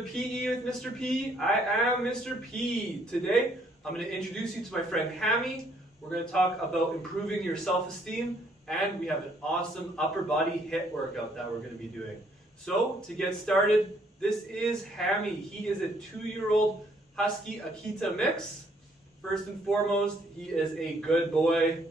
to PE with Mr. P. I am Mr. P. Today, I'm going to introduce you to my friend Hammy. We're going to talk about improving your self-esteem, and we have an awesome upper body HIIT workout that we're going to be doing. So, to get started, this is Hammy. He is a 2-year-old Husky Akita mix. First and foremost, he is a good boy.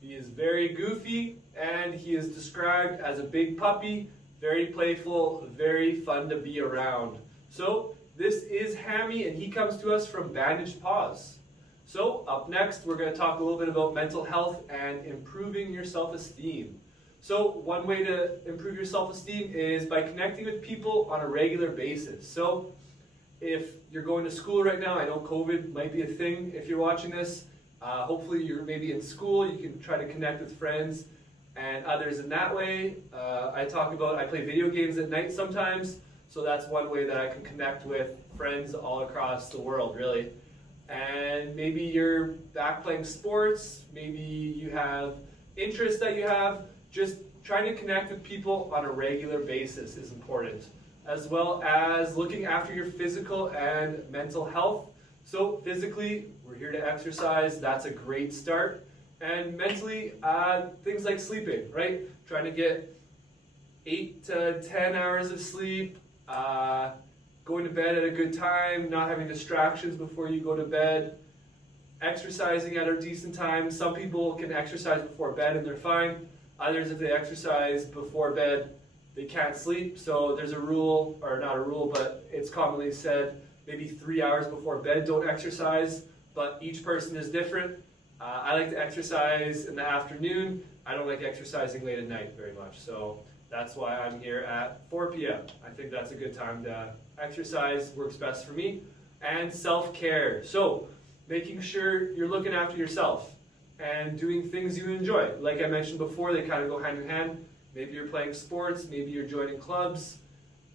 He is very goofy, and he is described as a big puppy, very playful, very fun to be around. So this is Hammy, and he comes to us from Bandaged Paws. So up next, we're going to talk a little bit about mental health and improving your self-esteem. So one way to improve your self-esteem is by connecting with people on a regular basis. So if you're going to school right now, I know COVID might be a thing if you're watching this. Hopefully you're maybe in school, you can try to connect with friends and others in that way. I play video games at night sometimes, so that's one way that I can connect with friends all across the world, really. And maybe you're back playing sports, maybe you have interests that you have. Just trying to connect with people on a regular basis is important, as well as looking after your physical and mental health. So physically, we're here to exercise, that's a great start. And mentally, things like sleeping, right? Trying to get 8 to 10 hours of sleep, going to bed at a good time, not having distractions before you go to bed, exercising at a decent time. Some people can exercise before bed and they're fine. Others, if they exercise before bed, they can't sleep. So there's a rule, or not a rule, but it's commonly said, maybe 3 hours before bed, don't exercise, but each person is different. I like to exercise in the afternoon. I don't like exercising late at night very much, so that's why I'm here at 4 p.m. I think that's a good time to exercise, works best for me. And self-care, so making sure you're looking after yourself and doing things you enjoy. Like I mentioned before, they kind of go hand in hand. Maybe you're playing sports, maybe you're joining clubs,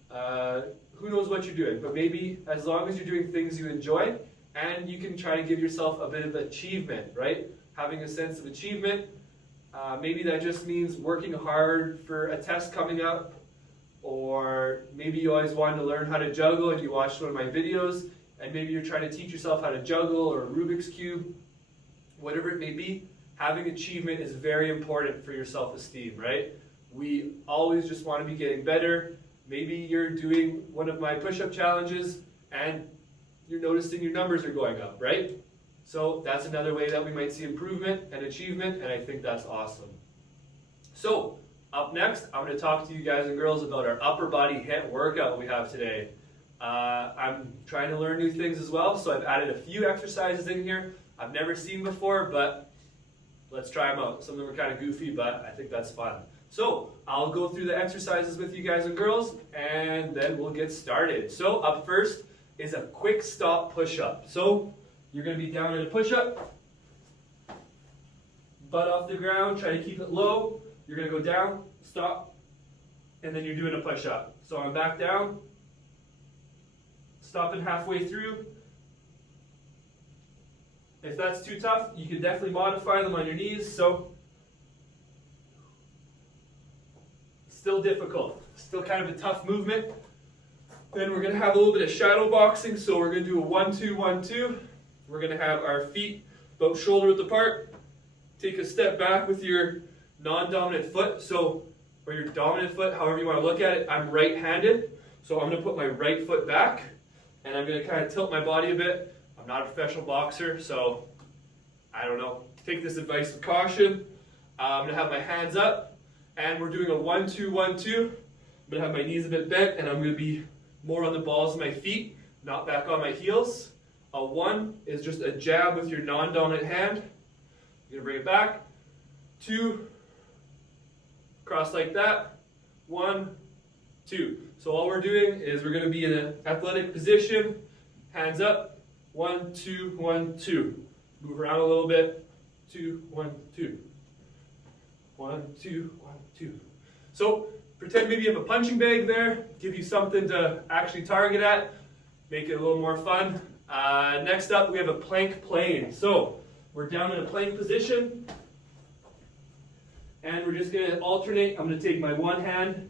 who knows what you're doing, but maybe as long as you're doing things you enjoy, and you can try to give yourself a bit of achievement, right? Having a sense of achievement. Maybe that just means working hard for a test coming up, or maybe you always wanted to learn how to juggle and you watched one of my videos, and maybe you're trying to teach yourself how to juggle or Rubik's Cube. Whatever it may be, having achievement is very important for your self-esteem, right? We always just want to be getting better. Maybe you're doing one of my push-up challenges and you're noticing your numbers are going up, right? So that's another way that we might see improvement and achievement, and I think that's awesome. So up next, I'm going to talk to you guys and girls about our upper body HIIT workout we have today. I'm trying to learn new things as well, so I've added a few exercises in here I've never seen before, but let's try them out. Some of them are kind of goofy, but I think that's fun. So I'll go through the exercises with you guys and girls, and then we'll get started. So up first is a quick stop push-up. So you're going to be down in a push-up, butt off the ground, try to keep it low. You're going to go down, stop, and then you're doing a push-up. So I'm back down, stopping halfway through. If that's too tough, you can definitely modify them on your knees. So still difficult, still kind of a tough movement. Then we're going to have a little bit of shadow boxing, so we're going to do a 1-2, 1-2. We're going to have our feet about shoulder width apart. Take a step back with your non-dominant foot, or your dominant foot, however you want to look at it. I'm right-handed, so I'm going to put my right foot back, and I'm going to kind of tilt my body a bit. I'm not a professional boxer, so I don't know. Take this advice with caution. I'm going to have my hands up, and we're doing a 1-2, 1-2. I'm going to have my knees a bit bent, and I'm going to be more on the balls of my feet, not back on my heels. A 1 is just a jab with your non-dominant hand. You're going to bring it back. 2, cross like that. 1, 2. So all we're doing is we're going to be in an athletic position, hands up. 1, 2, 1, 2. Move around a little bit. 2, 1, 2. 1, 2, 1, 2. So pretend maybe you have a punching bag there. Give you something to actually target at. Make it a little more fun. Next up, we have a plank plane. So we're down in a plank position, and we're just going to alternate. I'm going to take my one hand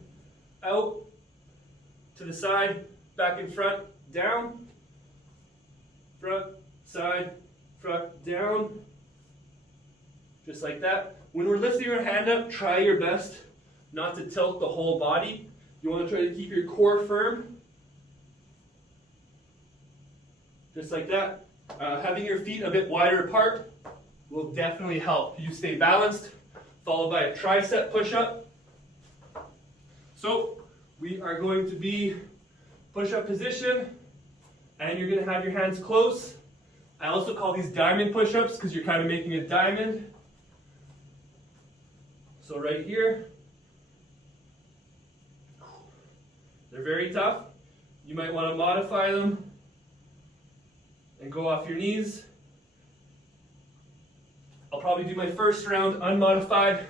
out to the side, back in front, down, front, side, front, down. Just like that. When we're lifting your hand up, try your best not to tilt the whole body. You want to try to keep your core firm. Just like that. Having your feet a bit wider apart will definitely help you stay balanced, followed by a tricep push-up. So we are going to be push-up position, and you're going to have your hands close. I also call these diamond push-ups because you're kind of making a diamond. So right here, they're very tough. You might want to modify them and go off your knees. I'll probably do my first round unmodified.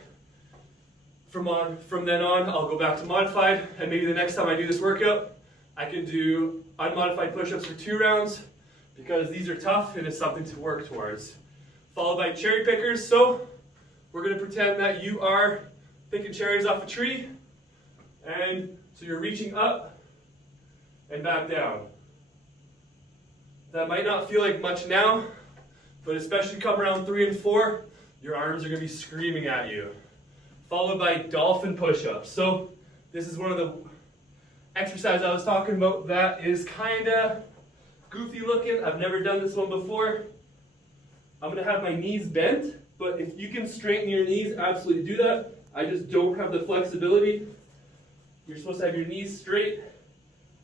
From then on, I'll go back to modified, and maybe the next time I do this workout, I can do unmodified push-ups for 2 rounds because these are tough and it's something to work towards. Followed by cherry pickers. So we're going to pretend that you are picking cherries off a tree, and so you're reaching up and back down. That might not feel like much now, but especially come around 3 and 4, your arms are going to be screaming at you. Followed by dolphin push-ups. So this is one of the exercises I was talking about that is kind of goofy looking. I've never done this one before. I'm going to have my knees bent, but if you can straighten your knees, absolutely do that. I just don't have the flexibility. You're supposed to have your knees straight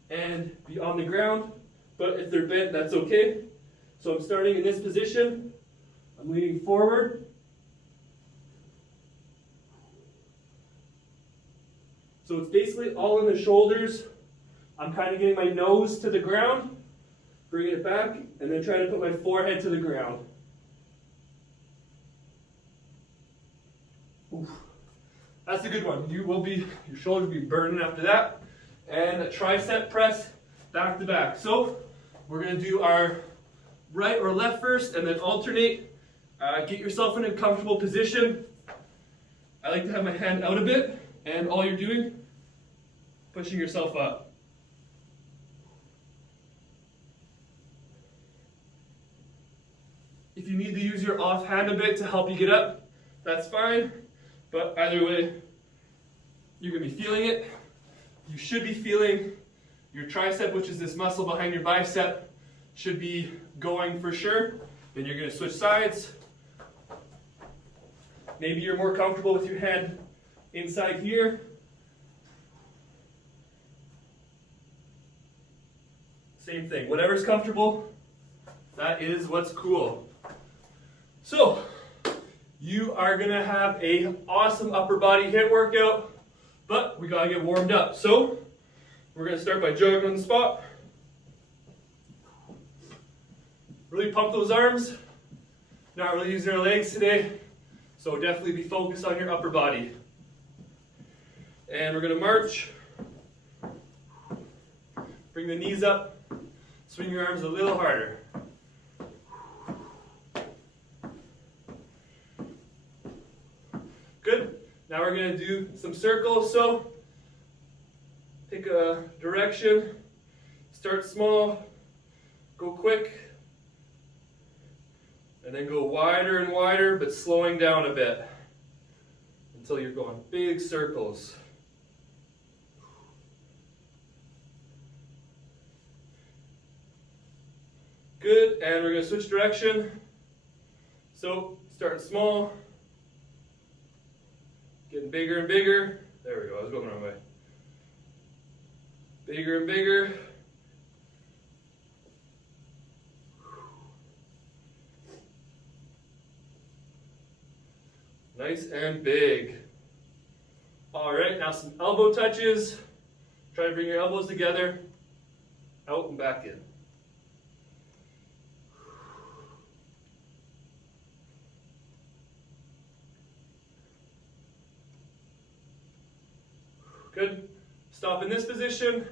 and be on the ground, but if they're bent, that's okay. So I'm starting in this position. I'm leaning forward. So it's basically all in the shoulders. I'm kind of getting my nose to the ground, bringing it back, and then trying to put my forehead to the ground. Oof. That's a good one. Your shoulders will be burning after that. And a tricep press back to back. So we're going to do our right or left first and then alternate. Get yourself in a comfortable position. I like to have my hand out a bit, and all you're doing, pushing yourself up. If you need to use your off hand a bit to help you get up, that's fine. But either way, you're going to be feeling it. You should be feeling your tricep, which is this muscle behind your bicep, should be going for sure. Then you're going to switch sides. Maybe you're more comfortable with your hand inside here. Same thing. Whatever's comfortable, that is what's cool. So, you are going to have an awesome upper body HIIT workout, but we got to get warmed up. So, we're going to start by jogging on the spot. Really pump those arms. Not really using our legs today, so definitely be focused on your upper body. And we're going to march. Bring the knees up. Swing your arms a little harder. Good. Now we're going to do some circles. So pick a direction. Start small. Go quick. And then go wider and wider, but slowing down a bit until you're going big circles. Good, and we're going to switch direction. So, starting small, getting bigger and bigger. There we go, I was going the wrong way. Bigger and bigger. Nice and big. All right, now some elbow touches. Try to bring your elbows together, out and back in. Good. Stop in this position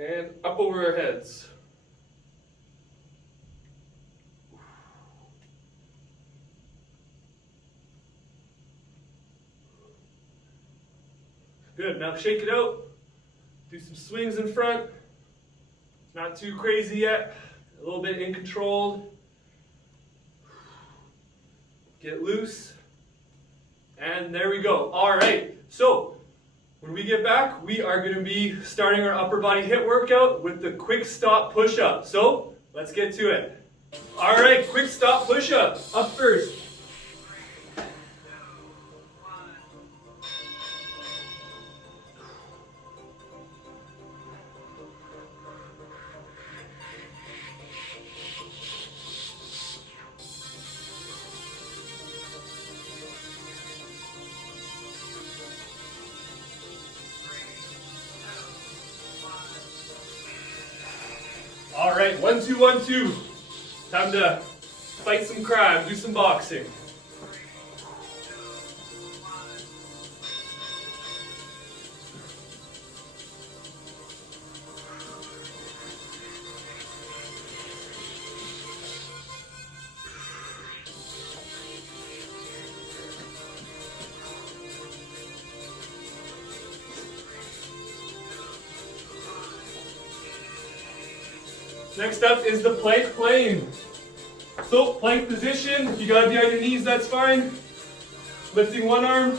and up over our heads. Good. Now shake it out. Do some swings in front. Not too crazy yet. A little bit in control. Get loose. And there we go. All right. So when we get back, we are going to be starting our upper body HIIT workout with the quick stop push-up. So let's get to it. All right, quick stop push-up. Up first. All right, 1, 2, 1, 2. Time to fight some crime, do some boxing. Next up is the plank plane. So plank position, if you gotta be on your knees, that's fine. Lifting one arm.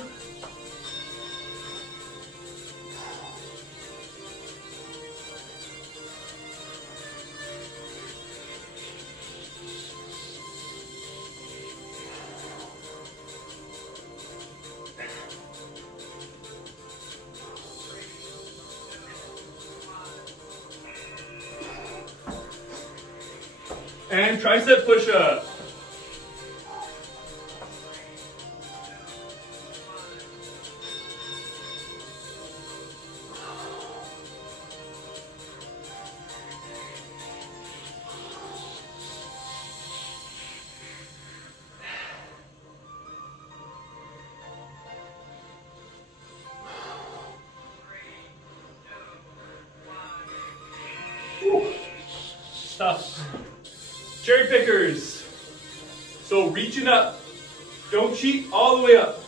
And tricep push-up. Stuff. Cherry pickers. So reaching up. Don't cheat, all the way up.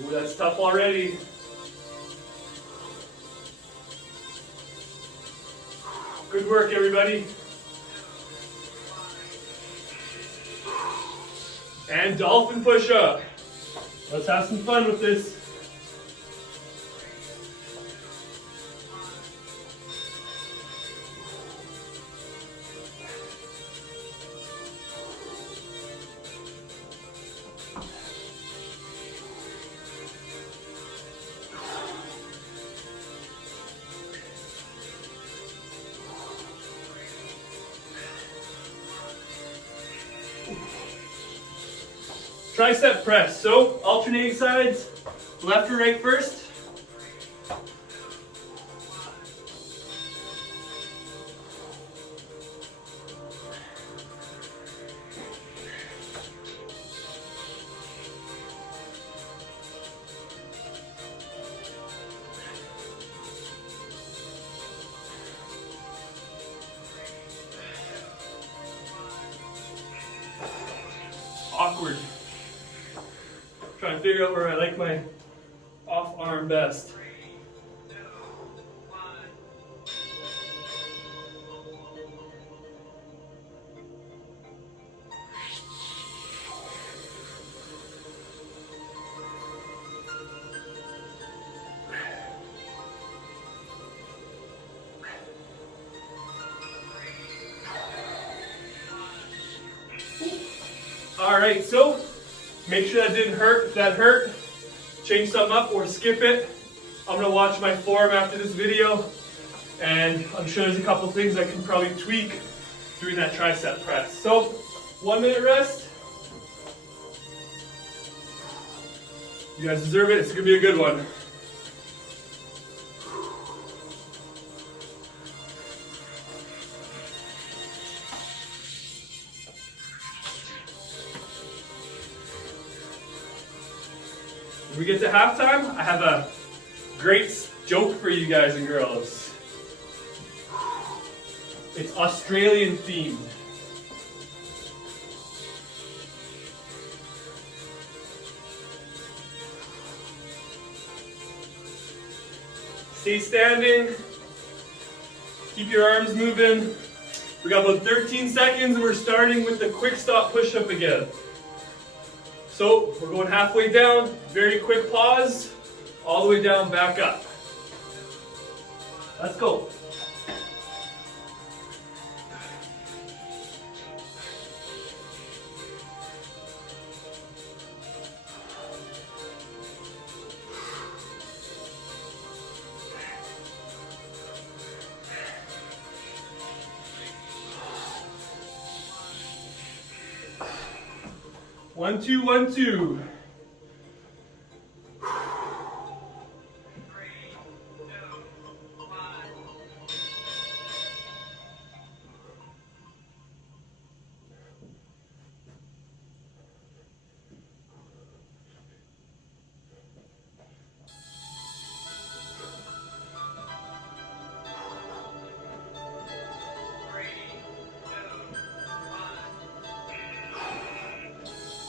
Ooh, that's tough already. Good work, everybody. And dolphin push-up. Let's have some fun with this. Tricep press, so alternating sides, left or right first. Awkward. Trying to figure out where I like my off arm best. All right, so make sure that didn't hurt. If that hurt, change something up or skip it. I'm gonna watch my form after this video, and I'm sure there's a couple things I can probably tweak doing that tricep press. So, 1 minute rest. You guys deserve it, it's gonna be a good one. When we get to halftime, I have a great joke for you guys and girls. It's Australian themed. Stay standing. Keep your arms moving. We got about 13 seconds and we're starting with the quick stop push-up again. So we're going halfway down, very quick pause, all the way down, back up. Let's go. One, two, 1, 2.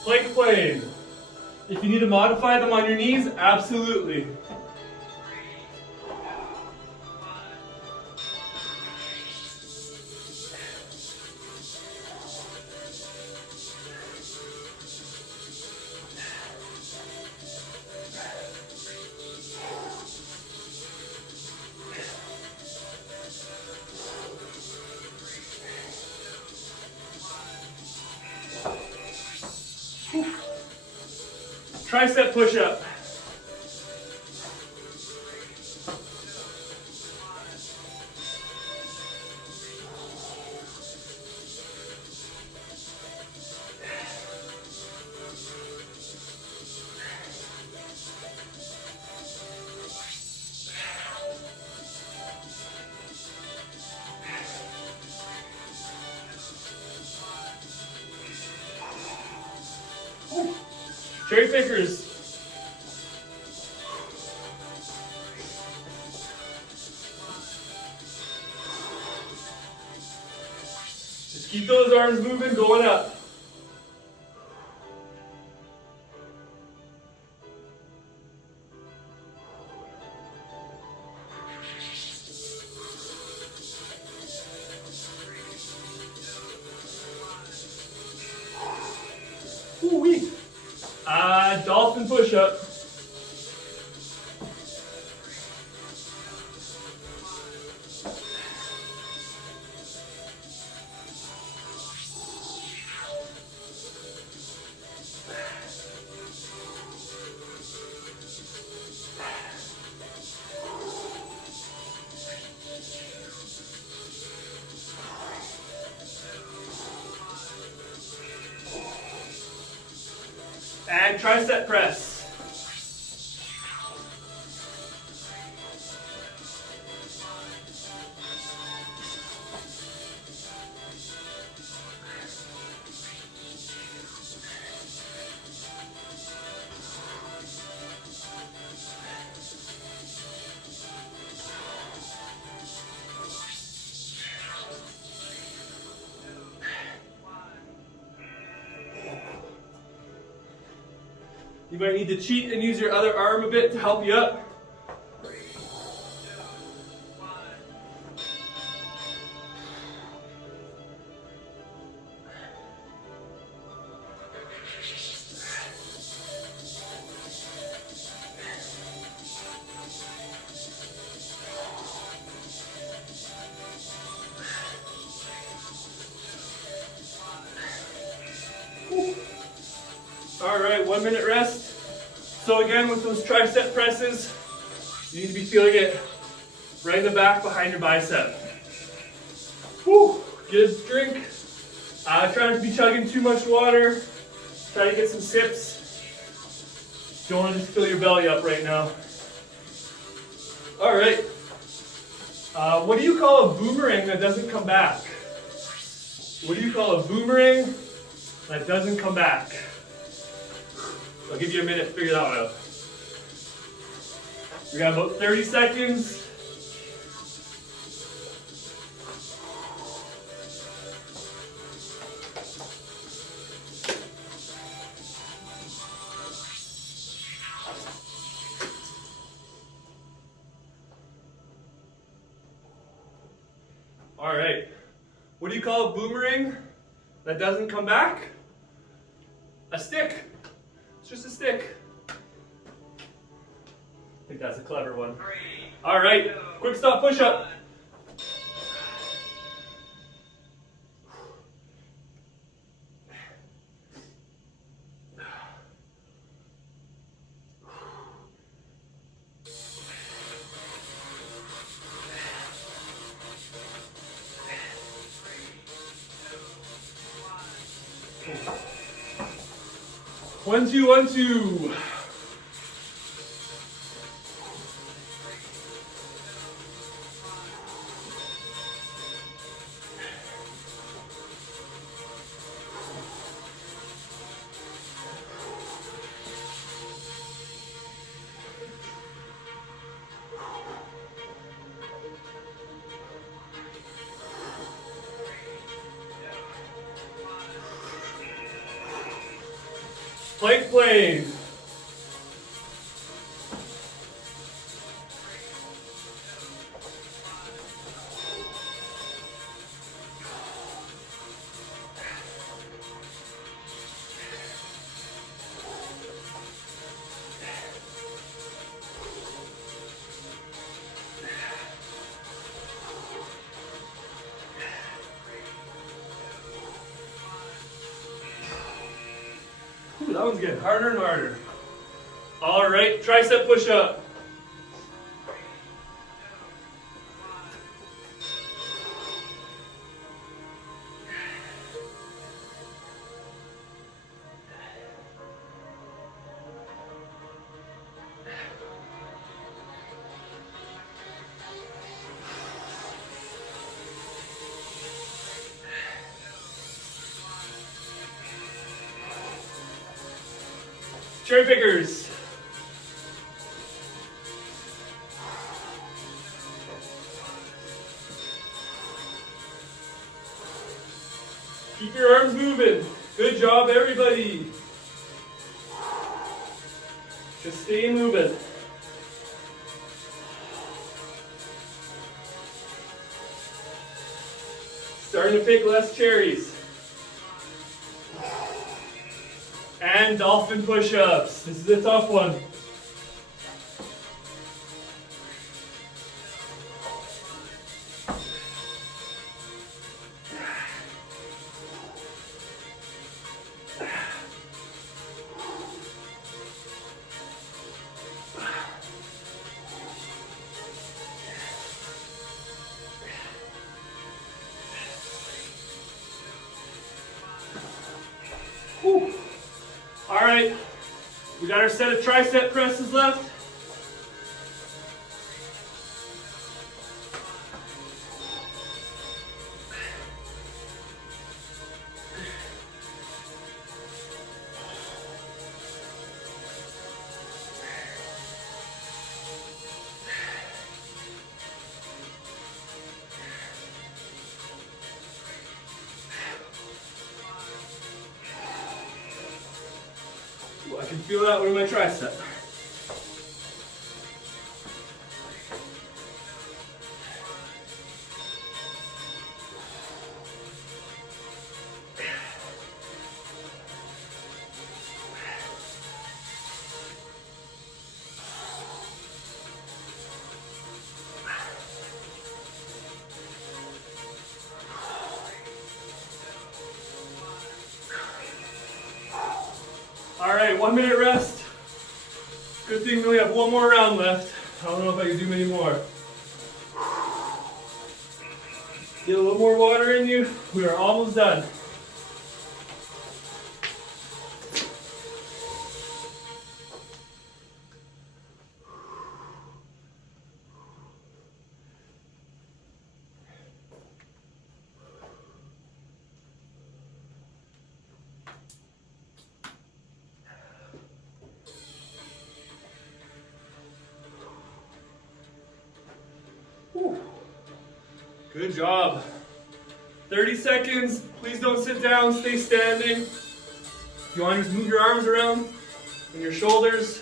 Plank plane. If you need to modify them on your knees, absolutely. Tricep push-up. Cherry pickers. Just keep those arms moving, going up. Woo-wee. Dolphin push-up. And tricep press. You might need to cheat and use your other arm a bit to help you up. All right, 1 minute rest. So again, with those tricep presses, you need to be feeling it right in the back behind your bicep. Whew, get a drink. Try not to be chugging too much water. Try to get some sips. Don't want to just fill your belly up right now. All right. What do you call a boomerang that doesn't come back? What do you call a boomerang that doesn't come back? I'll give you a minute to figure that one out. We got about 30 seconds. All right. What do you call a boomerang that doesn't come back? A stick. It's just a stick. I think that's a clever one. All right. Quick stop push-up. One, two, 1, 2. Plank plane. Ooh, that one's getting harder and harder. All right, tricep push-up. Cherry pickers. Keep your arms moving. Good job, everybody. Just stay moving. Starting to pick less cherries. And dolphin push-ups. This is a tough one. Whew. All right, we got our set of tricep presses left. Ooh, I can feel that one in my tricep. All right, 1 minute rest. Good thing we only have one more round left. I don't know if I can do many more. Get a little more water in you. We are almost done. Whew. Good job. 30 seconds. Please don't sit down. Stay standing. If you want to just move your arms around and your shoulders.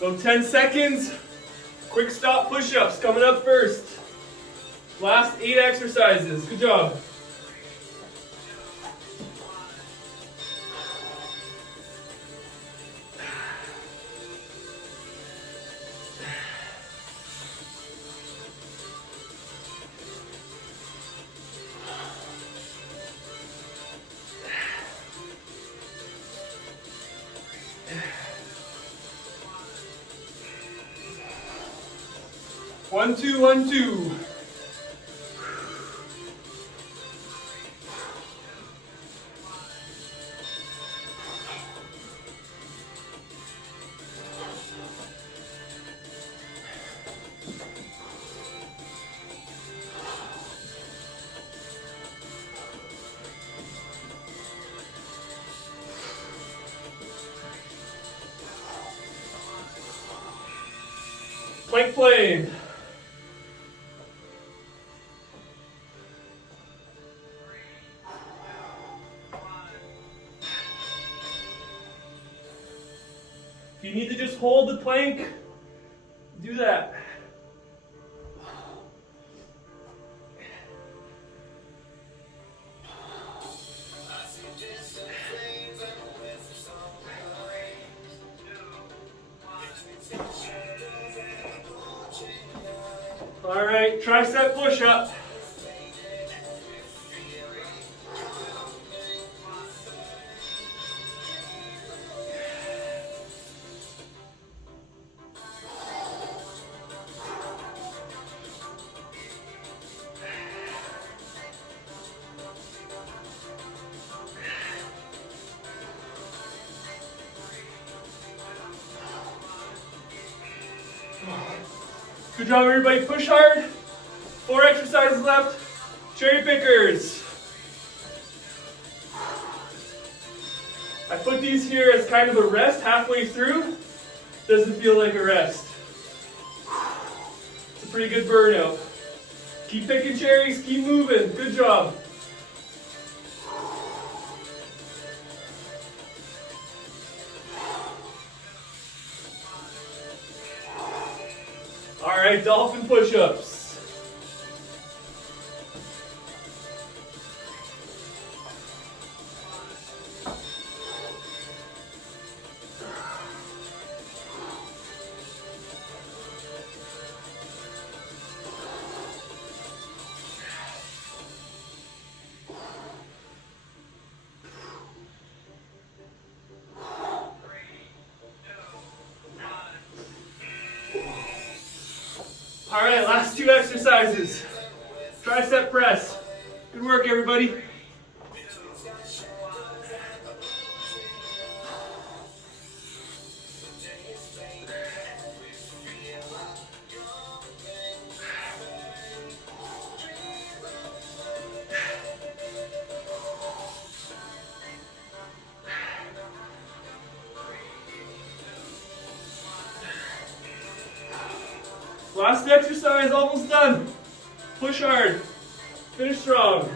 About 10 seconds. Quick stop push-ups coming up first. Last 8 exercises. Good job. One, two, 1, 2. Plank plane. If you need to just hold the plank, do that. All right, tricep push-up. Good job, everybody. Push hard. 4 exercises left. Cherry pickers. I put these here as kind of a rest halfway through. Doesn't feel like a rest. It's a pretty good burnout. Keep picking cherries, keep moving. Good job. All right, dolphin push-ups. All right, last 2 exercises. Tricep press. Good work, everybody. Last exercise, almost done. Push hard. Finish strong.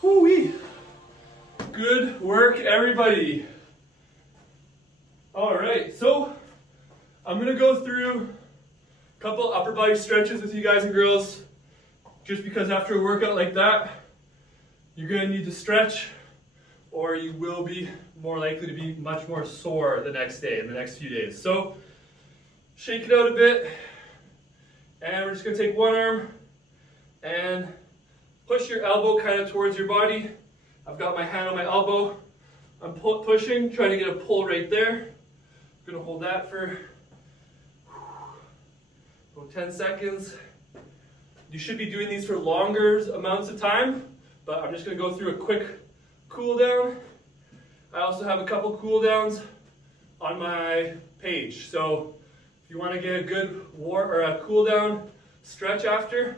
Woo-wee. Good work, everybody. All right, so I'm gonna go through a couple upper body stretches with you guys and girls, just because after a workout like that, you're gonna need to stretch, or you will be more likely to be much more sore the next day, in the next few days. So shake it out a bit, and we're just gonna take one arm and push your elbow kind of towards your body. I've got my hand on my elbow. I'm pushing, trying to get a pull right there. I'm gonna hold that for about 10 seconds. You should be doing these for longer amounts of time, but I'm just gonna go through a quick cool down. I also have a couple cool downs on my page. So if you want to get a good cool down stretch after,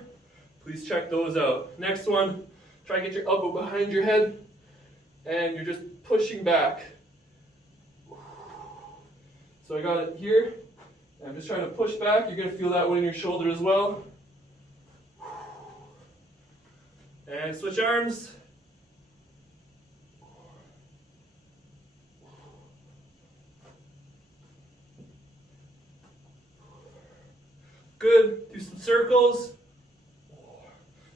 please check those out. Next one, try to get your elbow behind your head and you're just pushing back. So I got it here. I'm just trying to push back. You're going to feel that one in your shoulder as well. And switch arms. Good. Do some circles.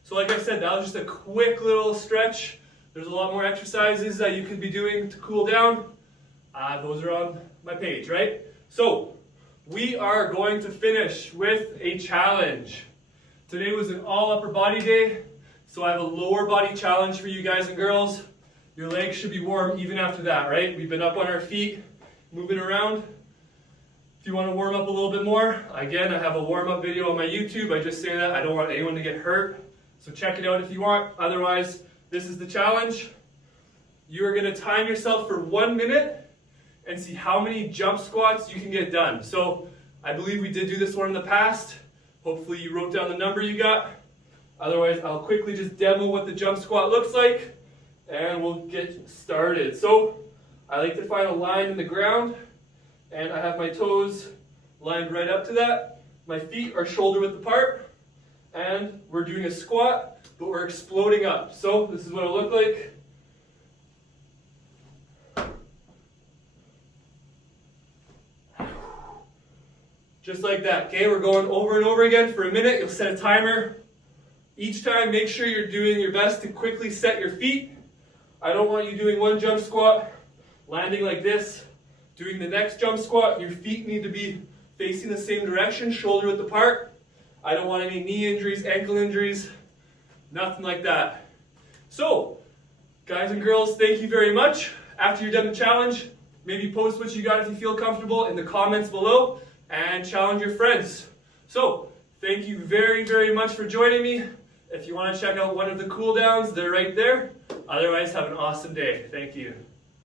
So like I said, that was just a quick little stretch. There's a lot more exercises that you could be doing to cool down. Those are on my page, right? So we are going to finish with a challenge. Today was an all upper body day, so I have a lower body challenge for you guys and girls. Your legs should be warm even after that, right? We've been up on our feet, moving around. If you want to warm up a little bit more, again, I have a warm-up video on my YouTube. I just say that. I don't want anyone to get hurt. So check it out if you want. Otherwise, this is the challenge. You are going to time yourself for 1 minute and see how many jump squats you can get done. So I believe we did do this one in the past. Hopefully you wrote down the number you got. Otherwise, I'll quickly just demo what the jump squat looks like and we'll get started. So I like to find a line in the ground. And I have my toes lined right up to that. My feet are shoulder width apart. And we're doing a squat, but we're exploding up. So this is what it'll look like. Just like that. Okay, we're going over and over again for a minute. You'll set a timer. Each time, make sure you're doing your best to quickly set your feet. I don't want you doing one jump squat, landing like this. Doing the next jump squat, your feet need to be facing the same direction, shoulder width apart. I don't want any knee injuries, ankle injuries, nothing like that. So, guys and girls, thank you very much. After you're done the challenge, maybe post what you got if you feel comfortable in the comments below and challenge your friends. So, thank you very, very much for joining me. If you want to check out one of the cool downs, they're right there. Otherwise, have an awesome day. Thank you.